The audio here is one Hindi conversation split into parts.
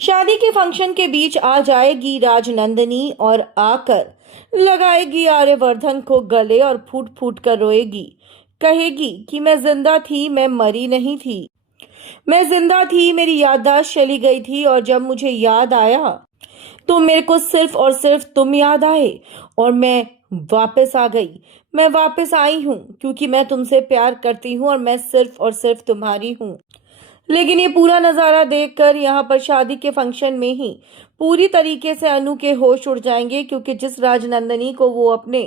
शादी के फंक्शन के बीच आ जाएगी राजनंदिनी और आकर लगाएगी आर्यवर्धन को गले और फूट फूट कर रोएगी। कहेगी कि मैं जिंदा थी, मैं मरी नहीं थी। मैं जिंदा थी, मेरी याददाश्त चली गई थी और जब मुझे याद आया तो मेरे को सिर्फ और सिर्फ तुम याद आए और मैं वापस आ गई। मैं वापस आई हूँ क्योंकि मैं तुमसे प्यार करती हूँ और मैं सिर्फ और सिर्फ तुम्हारी हूँ। लेकिन ये पूरा नजारा देखकर यहाँ पर शादी के फंक्शन में ही पूरी तरीके से अनु के होश उड़ जाएंगे, क्योंकि जिस राजनंदनी को वो अपने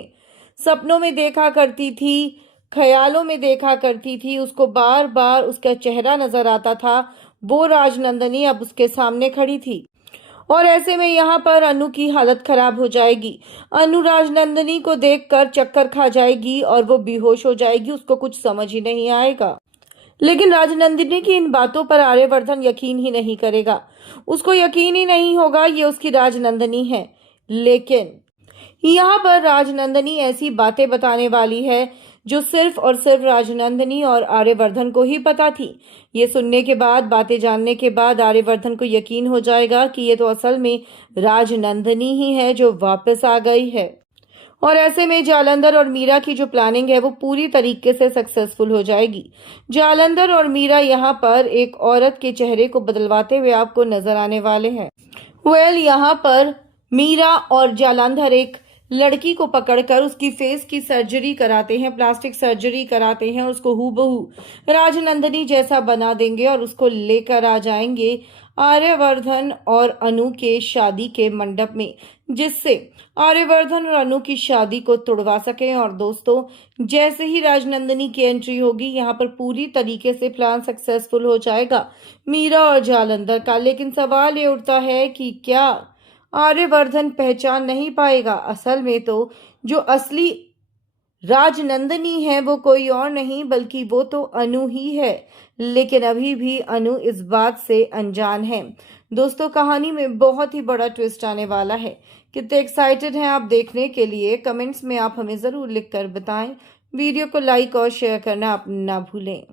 सपनों में देखा करती थी, ख्यालों में देखा करती थी, उसको बार बार उसका चेहरा नजर आता था, वो राजनंदनी अब उसके सामने खड़ी थी। और ऐसे में यहाँ पर अनु की हालत खराब हो जाएगी। अनु राजनंदनी को देखकर चक्कर खा जाएगी और वो बेहोश हो जाएगी, उसको कुछ समझ ही नहीं आएगा। लेकिन राजनंदिनी की इन बातों पर आर्यवर्धन यकीन ही नहीं करेगा। उसको यकीन ही नहीं होगा ये उसकी राजनंदिनी है। लेकिन यहाँ पर राजनंदिनी ऐसी बातें बताने वाली है जो सिर्फ और सिर्फ राजनंदिनी और आर्यवर्धन को ही पता थी। ये सुनने के बाद, बातें जानने के बाद आर्यवर्धन को यकीन हो जाएगा कि ये तो असल में राजनंदिनी ही है जो वापस आ गई है। और ऐसे में जालंधर और मीरा की जो प्लानिंग है वो पूरी तरीके से सक्सेसफुल हो जाएगी। जालंधर और मीरा यहाँ पर एक औरत के चेहरे को बदलवाते हुए आपको नजर आने वाले हैं। यहाँ पर मीरा और जालंधर एक लड़की को पकड़कर उसकी फेस की सर्जरी कराते हैं, प्लास्टिक सर्जरी कराते हैं, उसको हूबहू राजनंदिनी जैसा बना देंगे और उसको लेकर आ जाएंगे आर्यवर्धन और अनु के शादी के मंडप में, जिससे आर्यवर्धन और अनु की शादी को तुड़वा सकें। और दोस्तों, जैसे ही राजनंदिनी की एंट्री होगी यहाँ पर पूरी तरीके से प्लान सक्सेसफुल हो जाएगा मीरा और जालंधर का। लेकिन सवाल ये उठता है कि क्या आर्यवर्धन पहचान नहीं पाएगा? असल में तो जो असली राजनंदिनी है वो कोई और नहीं बल्कि वो तो अनु ही है। लेकिन अभी भी अनु इस बात से अनजान है। दोस्तों, कहानी में बहुत ही बड़ा ट्विस्ट आने वाला है। कितने एक्साइटेड हैं आप देखने के लिए? कमेंट्स में आप हमें ज़रूर लिखकर बताएं। वीडियो को लाइक और शेयर करना आप ना भूलें।